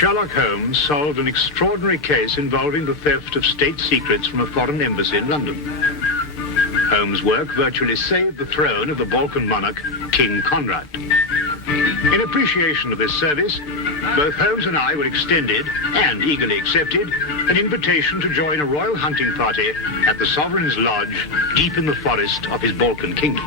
Sherlock Holmes solved an extraordinary case involving the theft of state secrets from a foreign embassy in London. Holmes' work virtually saved the throne of the Balkan monarch, King Conrad. In appreciation of this service, both Holmes and I were extended, and eagerly accepted, an invitation to join a royal hunting party at the Sovereign's Lodge, deep in the forest of his Balkan kingdom.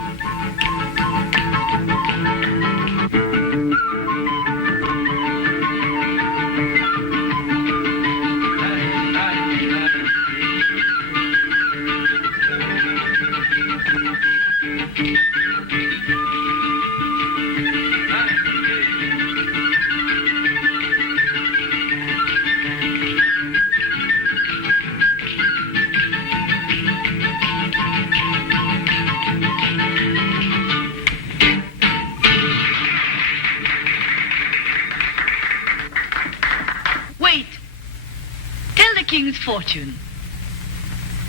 Fortune.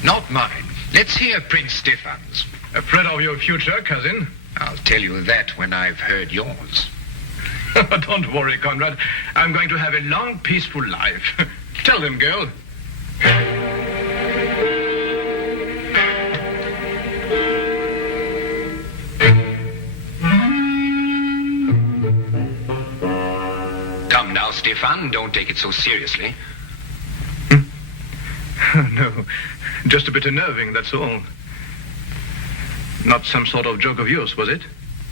Not mine. Let's hear Prince Stefan's. Afraid of your future, cousin? I'll tell you that when I've heard yours. Don't worry, Conrad. I'm going to have a long, peaceful life. Tell them, girl. Come now, Stefan. Don't take it so seriously. No, just a bit unnerving, that's all. Not some sort of joke of yours, was it?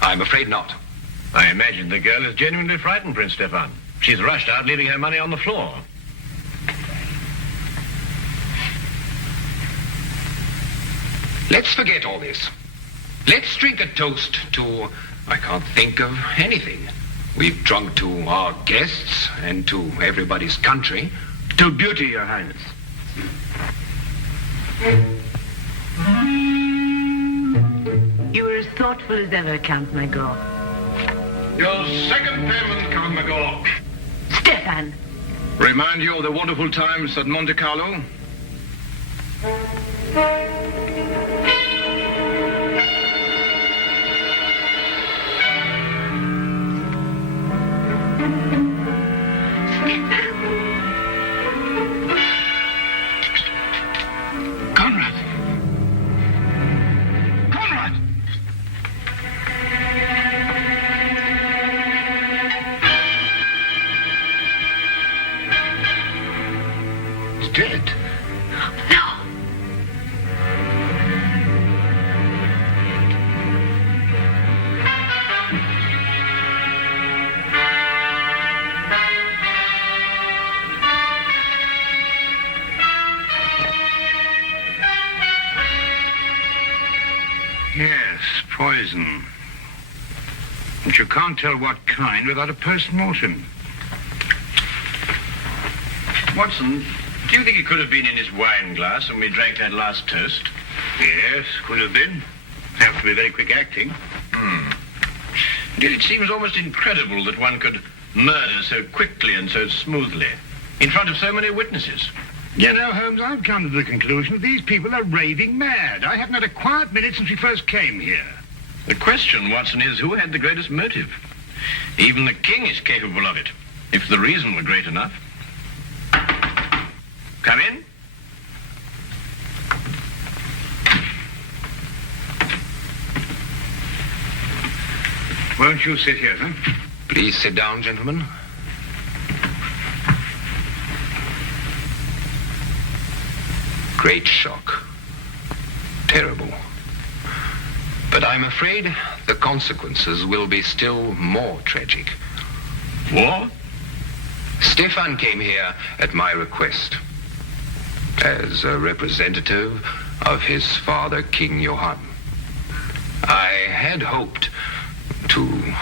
I'm afraid not. I imagine the girl is genuinely frightened, Prince Stefan. She's rushed out, leaving her money on the floor. Let's forget all this. Let's drink a toast to... I can't think of anything. We've drunk to our guests and to everybody's country. To beauty, Your Highness. You were as thoughtful as ever, Count Magor. Your second payment, Count Magor. Stefan. Remind you of the wonderful times at Monte Carlo? Dead? No. Yes, poison. But you can't tell what kind without a post-mortem. Watson, do you think it could have been in his wine glass when we drank that last toast? Yes, could have been. Have to be very quick acting. Indeed, it seems almost incredible that one could murder so quickly and so smoothly in front of so many witnesses. You know, Holmes, I've come to the conclusion that these people are raving mad. I haven't had a quiet minute since we first came here. The question, Watson, is who had the greatest motive? Even the king is capable of it, if the reason were great enough. Come in. Won't you sit here, then? Please sit down, gentlemen. Great shock. Terrible. But I'm afraid the consequences will be still more tragic. War? Stefan came here at my request as a representative of his father, King Johann. I had hoped to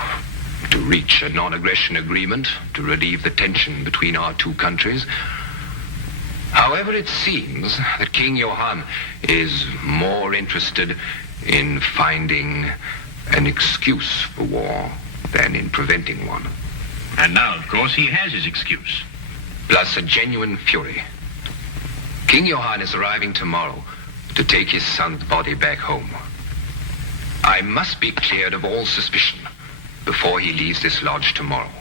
reach a non-aggression agreement to relieve the tension between our two countries. However, it seems that King Johann is more interested in finding an excuse for war than in preventing one. And now, of course, he has his excuse. Plus a genuine fury. King Johann is arriving tomorrow to take his son's body back home. I must be cleared of all suspicion before he leaves this lodge tomorrow.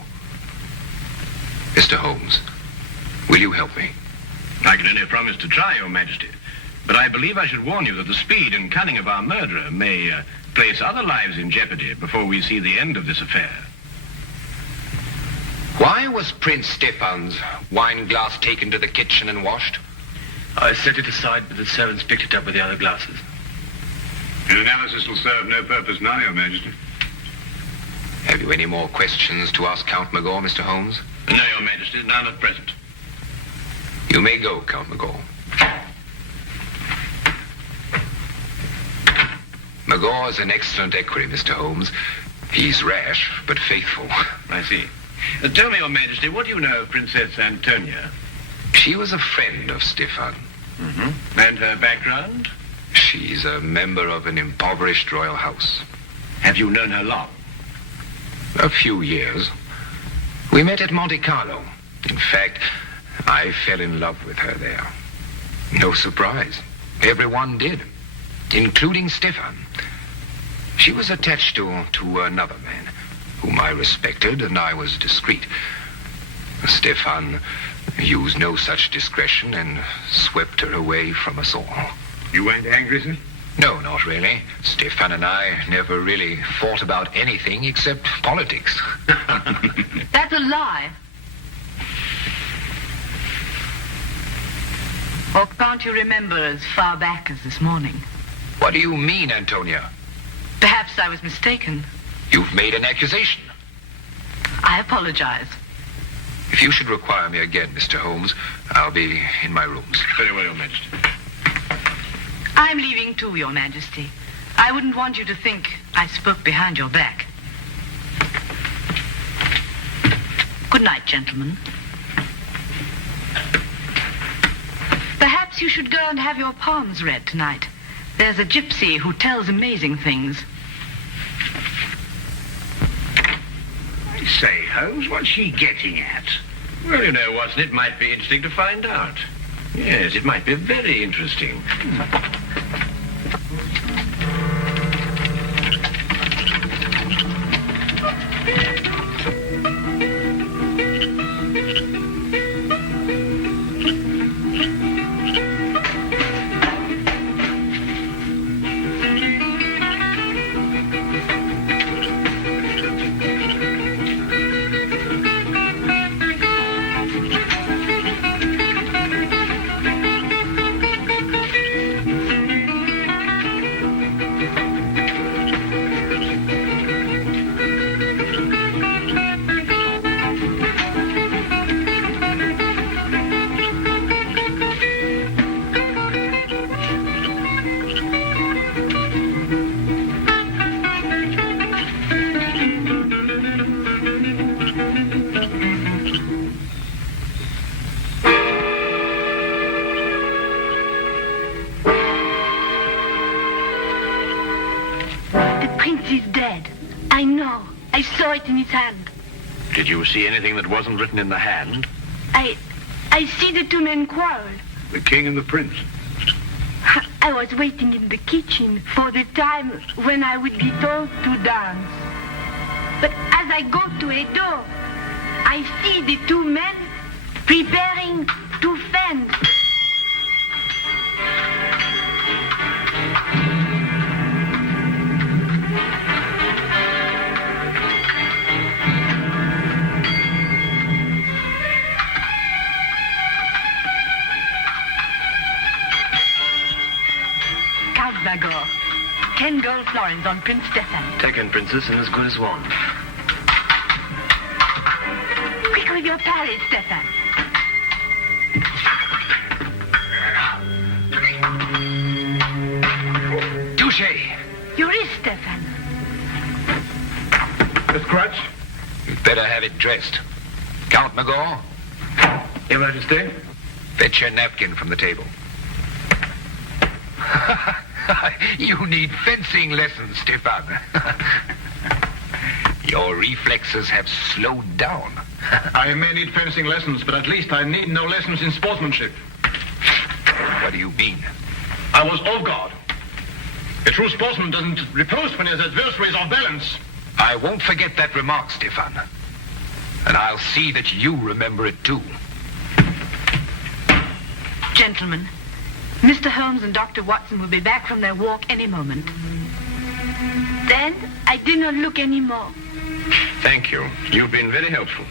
Mr. Holmes, will you help me? I can only promise to try, Your Majesty. But I believe I should warn you that the speed and cunning of our murderer may place other lives in jeopardy before we see the end of this affair. Why was Prince Stefan's wine glass taken to the kitchen and washed? I set it aside, but the servants picked it up with the other glasses. An analysis will serve no purpose now, Your Majesty. Have you any more questions to ask Count Magor, Mr. Holmes? No, Your Majesty, none at present. You may go, Count Magor. Magor is an excellent equerry, Mr. Holmes. He's rash, but faithful. I see. Tell me, Your Majesty, what do you know of Princess Antonia? She was a friend of Stefan. Mm-hmm. And her background? She's a member of an impoverished royal house. Have you known her long? A few years. We met at Monte Carlo. In fact, I fell in love with her there. No surprise. Everyone did, including Stefan. She was attached to another man, whom I respected, and I was discreet. Stefan used no such discretion and swept her away from us all. You weren't angry, sir? No, not really. Stefan and I never really fought about anything except politics. That's a lie. Or can't you remember as far back as this morning? What do you mean, Antonia? Perhaps I was mistaken. You've made an accusation. I apologize. If you should require me again, Mr. Holmes, I'll be in my rooms. Very well, Your Majesty. I'm leaving too, Your Majesty. I wouldn't want you to think I spoke behind your back. Good night, gentlemen. Perhaps you should go and have your palms read tonight. There's a gypsy who tells amazing things. I say, Holmes, what's she getting at? Well, you know, Watson, it might be interesting to find out. Yes, it might be very interesting. In his hand. Did you see anything that wasn't written in the hand? I see the two men quarrel. The king and the prince. I was waiting in the kitchen for the time when I would be told to dance. But as I go to a door, I see the two men preparing to fence. Magor. 10 gold florins on Prince Stefan. Taken, Princess, and as good as one. Quick with your parry, Stefan. Touché. Your wrist, Stefan. The scratch? You'd better have it dressed. Count Magor, Your Majesty? fetch your napkin from the table. You need fencing lessons, Stefan. Your reflexes have slowed down. I may need fencing lessons, but at least I need no lessons in sportsmanship. What do you mean? I was off guard. A true sportsman doesn't riposte when his adversary is off balance. I won't forget that remark, Stefan. And I'll see that you remember it too. Gentlemen, Mr. Holmes and Dr. Watson will be back from their walk any moment. Then I did not look anymore. Thank you. You've been very helpful.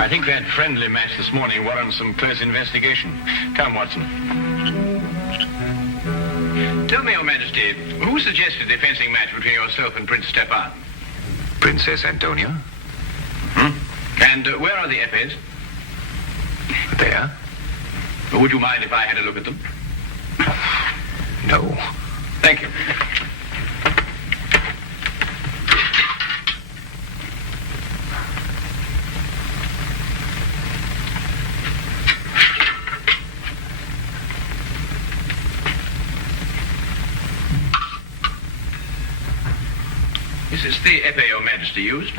I think that friendly match this morning warrants some close investigation. Come, Watson. Tell me, Your Majesty, who suggested the fencing match between yourself and Prince Stefan? Princess Antonia? And where are the épées? There? Would you mind if I had a look at them? No. Thank you. Is this the épée Your Majesty used?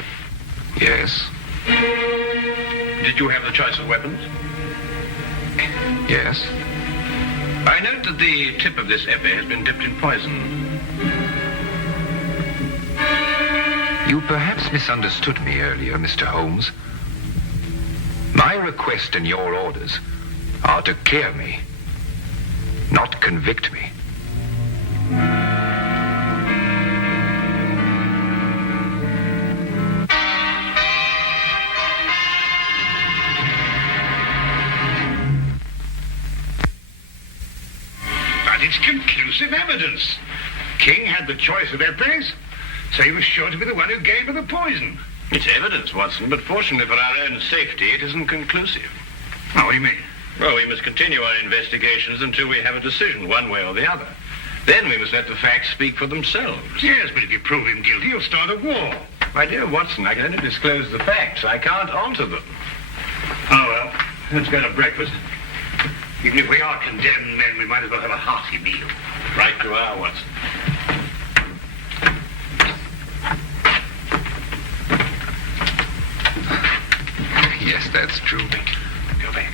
Yes. Did you have the choice of weapons? Yes. I note that the tip of this épée has been dipped in poison. You perhaps misunderstood me earlier, Mr. Holmes. My request and your orders are to clear me, not convict me. It's conclusive evidence. King had the choice of épées, so he was sure to be the one who gave her the poison. It's evidence, Watson, but fortunately for our own safety, it isn't conclusive. Oh, what do you mean? Well, we must continue our investigations until we have a decision, one way or the other. Then we must let the facts speak for themselves. Yes, but if you prove him guilty, you'll start a war. My dear Watson, I can only disclose the facts. I can't alter them. Oh, well, let's go to breakfast. Even if we are condemned men, we might as well have a hearty meal. Right you are, Watson. Yes, that's true. Go back.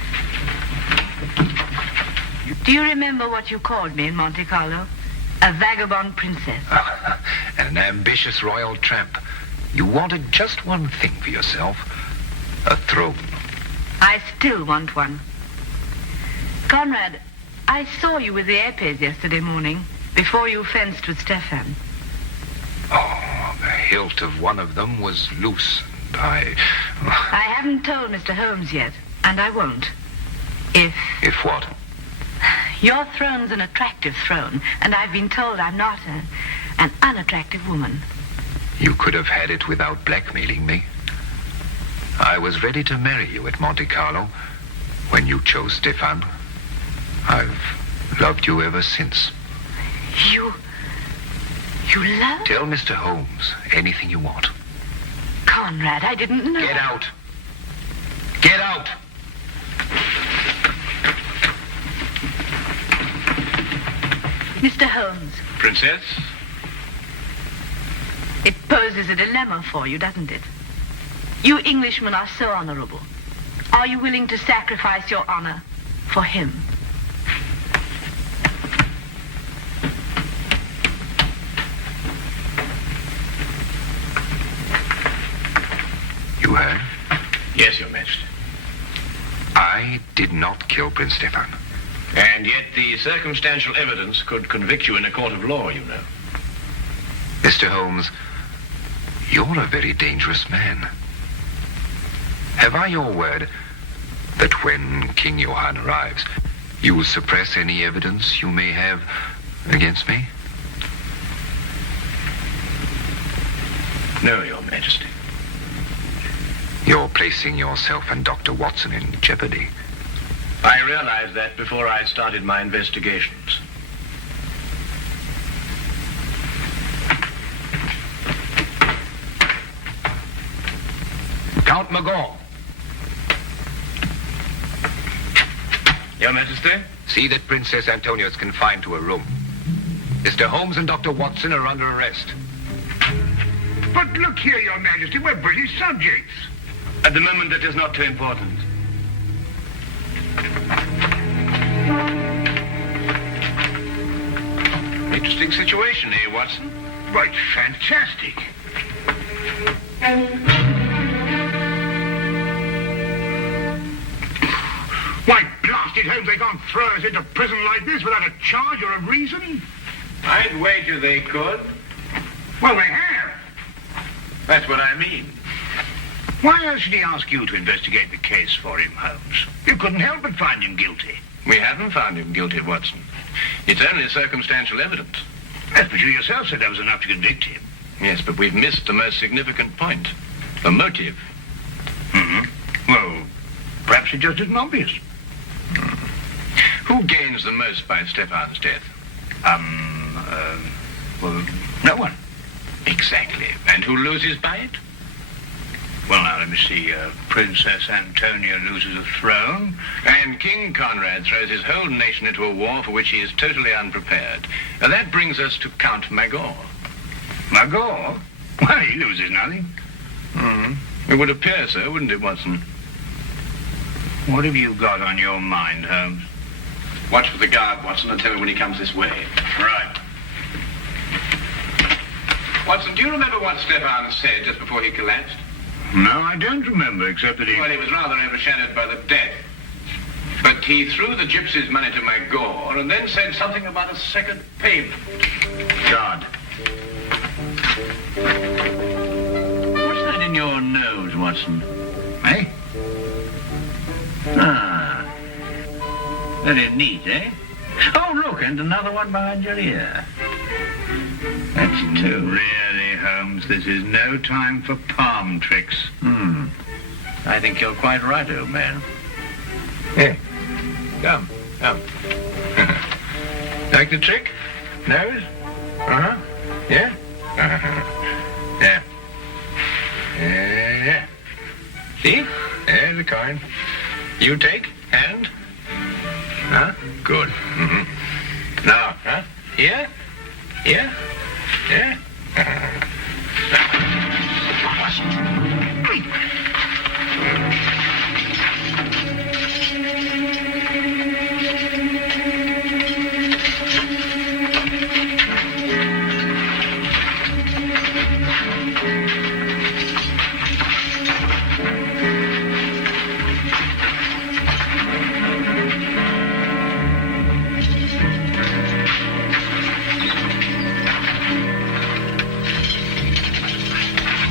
Do you remember what you called me in Monte Carlo? A vagabond princess. An ambitious royal tramp. You wanted just one thing for yourself. A throne. I still want one. Conrad, I saw you with the épées yesterday morning, before you fenced with Stefan. Oh, the hilt of one of them was loose, and I haven't told Mr. Holmes yet, and I won't. If what? Your throne's an attractive throne, and I've been told I'm not an unattractive woman. You could have had it without blackmailing me. I was ready to marry you at Monte Carlo when you chose Stefan. I've loved you ever since. You love? Tell Mr. Holmes anything you want. Conrad, I didn't know. Get out. Get out. Mr. Holmes. Princess? It poses a dilemma for you, doesn't it? You Englishmen are so honorable. Are you willing to sacrifice your honor for him? You heard? Yes, Your Majesty. I did not kill Prince Stefan. And yet the circumstantial evidence could convict you in a court of law, you know. Mr. Holmes, you're a very dangerous man. Have I your word that when King Johann arrives, you will suppress any evidence you may have against me? No, Your Majesty. You're placing yourself and Dr. Watson in jeopardy. I realized that before I started my investigations. Count Magor. Your Majesty? See that Princess Antonia is confined to a room. Mr. Holmes and Dr. Watson are under arrest. But look here, Your Majesty, we're British subjects. At the moment, that is not too important. Interesting situation, eh, Watson? Right, fantastic. Why, blasted Holmes, they can't throw us into prison like this without a charge or a reason. I'd wager they could. Well, they have. That's what I mean. Why else should he ask you to investigate the case for him, Holmes? You couldn't help but find him guilty. We haven't found him guilty, Watson. It's only circumstantial evidence. Yes, but you yourself said that was enough to convict him. Yes, but we've missed the most significant point. The motive. Mm-hmm. Well, perhaps it just isn't obvious. Who gains the most by Stefan's death? Well, no one. Exactly. And who loses by it? Well, now, let me see. Princess Antonia loses the throne. And King Conrad throws his whole nation into a war for which he is totally unprepared. And that brings us to Count Magor. Magor? Well, he loses nothing. It would appear so, wouldn't it, Watson? What have you got on your mind, Holmes? Watch for the guard, Watson, and tell me when he comes this way. Right. Watson, do you remember what Stefan said just before he collapsed? No, I don't remember, except that he... Well, he was rather overshadowed by the death. But he threw the gypsies' money to Magor and then said something about a second payment. God. What's that in your nose, Watson? Eh? Ah. Very neat, eh? Oh, look, and another one behind your ear. That's two. Really, Holmes, this is no time for palm tricks. I think you're quite right, old man. Here. Come. Like the trick? Nose? Uh-huh. Yeah? Uh-huh. Yeah. Yeah. See? There's the coin. You take, hand. Huh? Good. Mm-hmm. Now, huh? Here? Here? Yeah?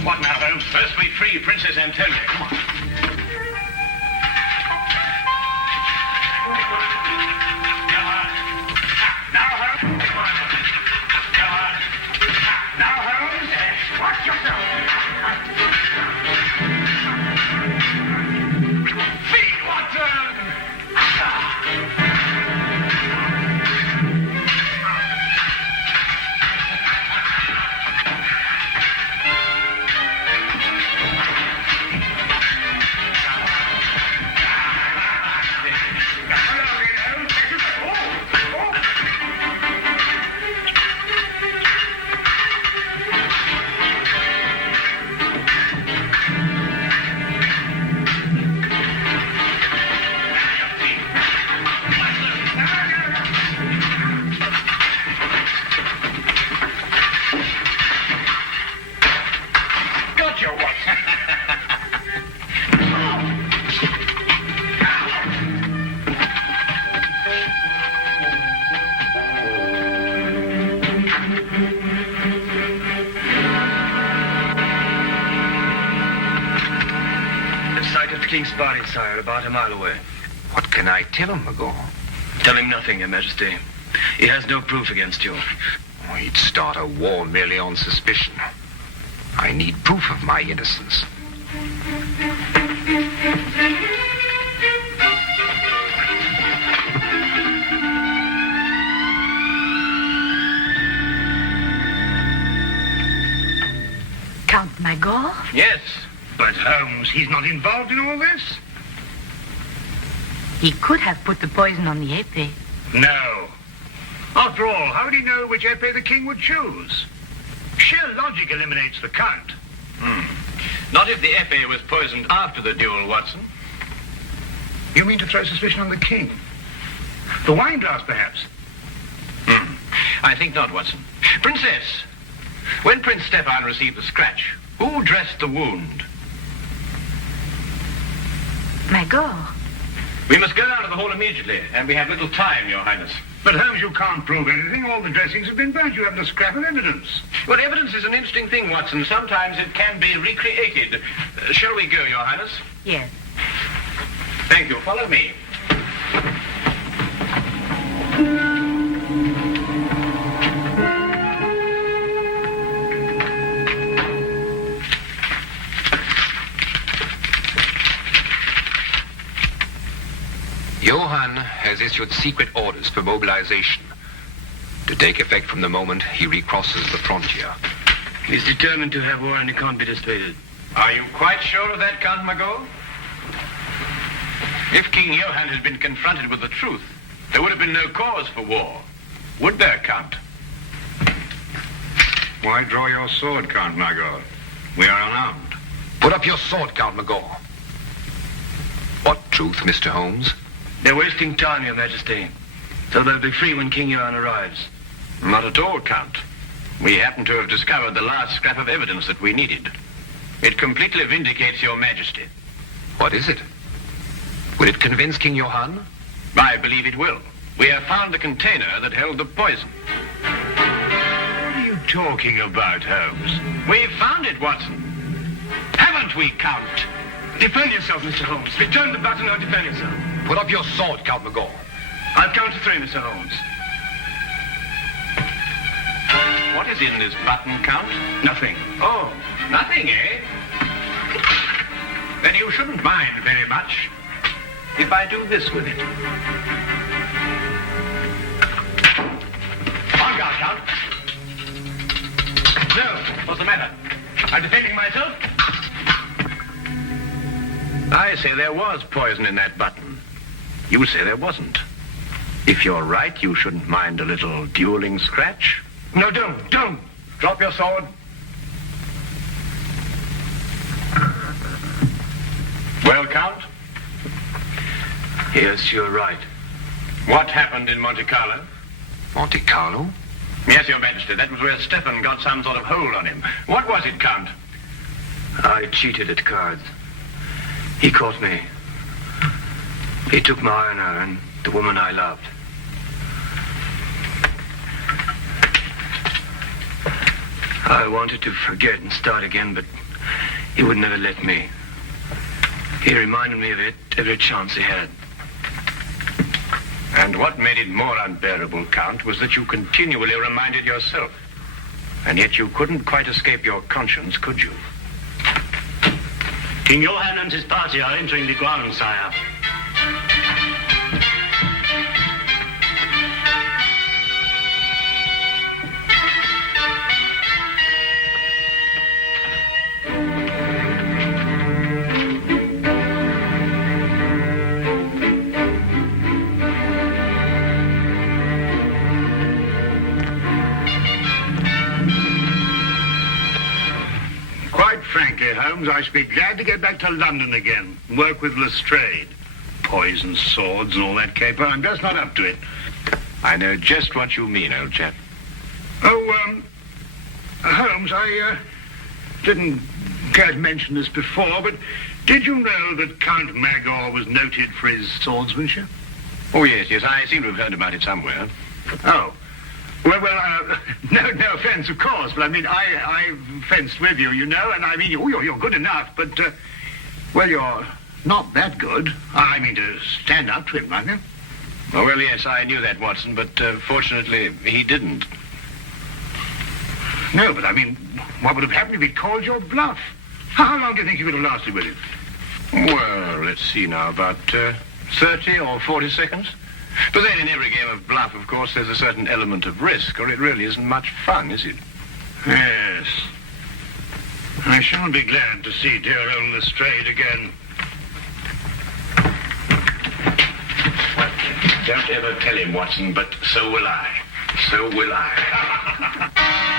What now, Holmes? First we free Princess Antonia. Come on. King's body, sire, about a mile away. What can I tell him, Magor? Tell him nothing, Your Majesty. He has no proof against you. Oh, he'd start a war merely on suspicion. I need proof of my innocence. Count Magor? Yes. But Holmes, he's not involved in all this? He could have put the poison on the épée. No. After all, how would he know which épée the king would choose? Sheer logic eliminates the count. Not if the épée was poisoned after the duel, Watson. You mean to throw suspicion on the king? The wine glass, perhaps? I think not, Watson. Princess, when Prince Stefan received the scratch, Who dressed the wound? Magor. We must go down to the hall immediately, and we have little time, Your Highness. But Holmes, you can't prove anything. All the dressings have been burnt. You haven't a scrap of evidence. Well, evidence is an interesting thing, Watson. Sometimes it can be recreated. Shall we go, Your Highness? Yes. Thank you. Follow me. Johann has issued secret orders for mobilization to take effect from the moment he recrosses the frontier. He's determined to have war and he can't be dissuaded. Are you quite sure of that, Count Magor? If King Johann had been confronted with the truth, there would have been no cause for war. Would there, Count? Why draw your sword, Count Magor? We are unarmed. Put up your sword, Count Magor. What truth, Mr. Holmes? They're wasting time, Your Majesty. So they'll be free when King Johann arrives. Not at all, Count. We happen to have discovered the last scrap of evidence that we needed. It completely vindicates Your Majesty. What is it? Will it convince King Johann? I believe it will. We have found the container that held the poison. What are you talking about, Holmes? We've found it, Watson. Haven't we, Count? Defend yourself, Mr. Holmes. Return the button or defend yourself. Put up your sword, Count Magor. I'll count to 3, Mr. Holmes. What is in this button, Count? Nothing. Oh, nothing, eh? Then you shouldn't mind very much if I do this with it. On guard, Count. No, what's the matter? I'm defending myself. I say there was poison in that button. You say there wasn't. If you're right, you shouldn't mind a little dueling scratch. No, don't. Drop your sword. Well, Count? Yes, you're right. What happened in Monte Carlo? Monte Carlo? Yes, Your Majesty. That was where Stefan got some sort of hold on him. What was it, Count? I cheated at cards. He caught me. He took my honor and the woman I loved. I wanted to forget and start again, but he would never let me. He reminded me of it every chance he had. And what made it more unbearable, Count, was that you continually reminded yourself. And yet you couldn't quite escape your conscience, could you? King Johann and his party are entering the grounds, sire. Frankly, Holmes, I should be glad to get back to London again and work with Lestrade. Poison swords and all that caper. I'm just not up to it. I know just what you mean, old chap. Oh, Holmes, I didn't care to mention this before, but did you know that Count Magor was noted for his swordsmanship? Oh, yes, I seem to have heard about it somewhere. Oh. Well, no offense, of course, but I mean, I've fenced with you, you know, and I mean, you're good enough, but, well, you're not that good. I mean, to stand up to him, aren't you? Oh, well, yes, I knew that, Watson, but fortunately, he didn't. No, but I mean, what would have happened if he'd called your bluff? How long do you think you could have lasted with him? Well, let's see now, about 30 or 40 seconds. But then in every game of bluff, of course, there's a certain element of risk, or it really isn't much fun, is it? Yes. I shall be glad to see dear old Lestrade again. Don't ever tell him, Watson, but so will I. So will I.